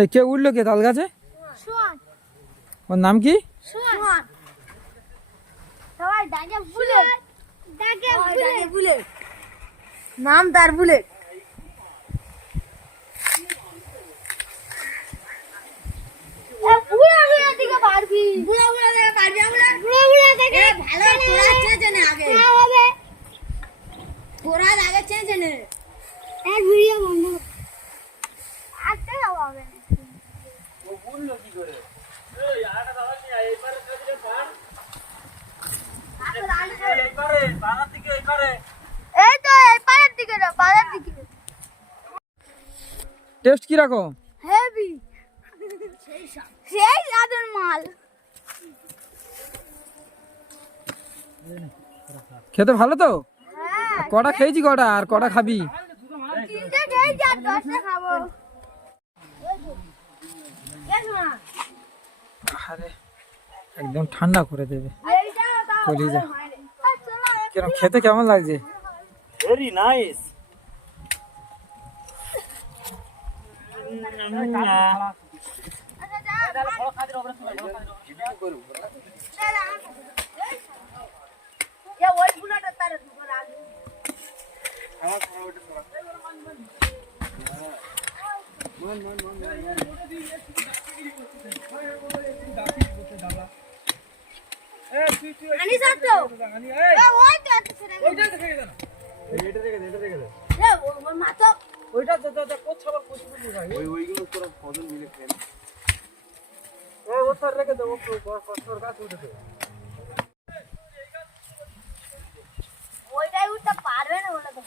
এই কে উঠলো কে তাল গাছে? ওর নাম কি? নাম তার বুলেট। টেস্ট কিরকম? হেভি, সেই স্বাদের মাল। খেতে ভালো তো? হ্যাঁ, কটা খেয়েছি, কটা আর কটা খাবি? 3টে খেয়েছি আর 10টা খাবো। আরে একদম ঠান্ডা করে দেবে কলিজা। কিরকম খেতে কেমন লাগছে? Very nice. ওইটাই উঠতে পারবে না বলে তো।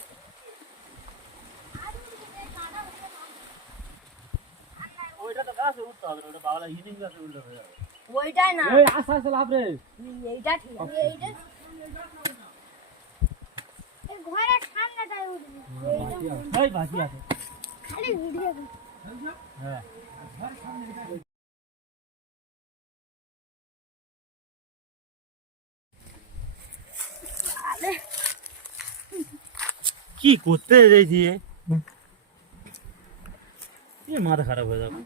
ওইটা তো গাছে উঠতে হবে, ওটা বাবলা হিলিং গাছে উঠলে হয়ে যাবে। ওইটাই না, এই আস্তে আস্তে লাভ রে। এইটা ঠিক আছে। এইটা এই ঘরে ঠান্ডাটাই উঠবে। এই বাকি আছে। খালি ভিডিও হ্যাঁ কি করতে যাইছি? এ মাথা খারাপ হয়ে যাবে।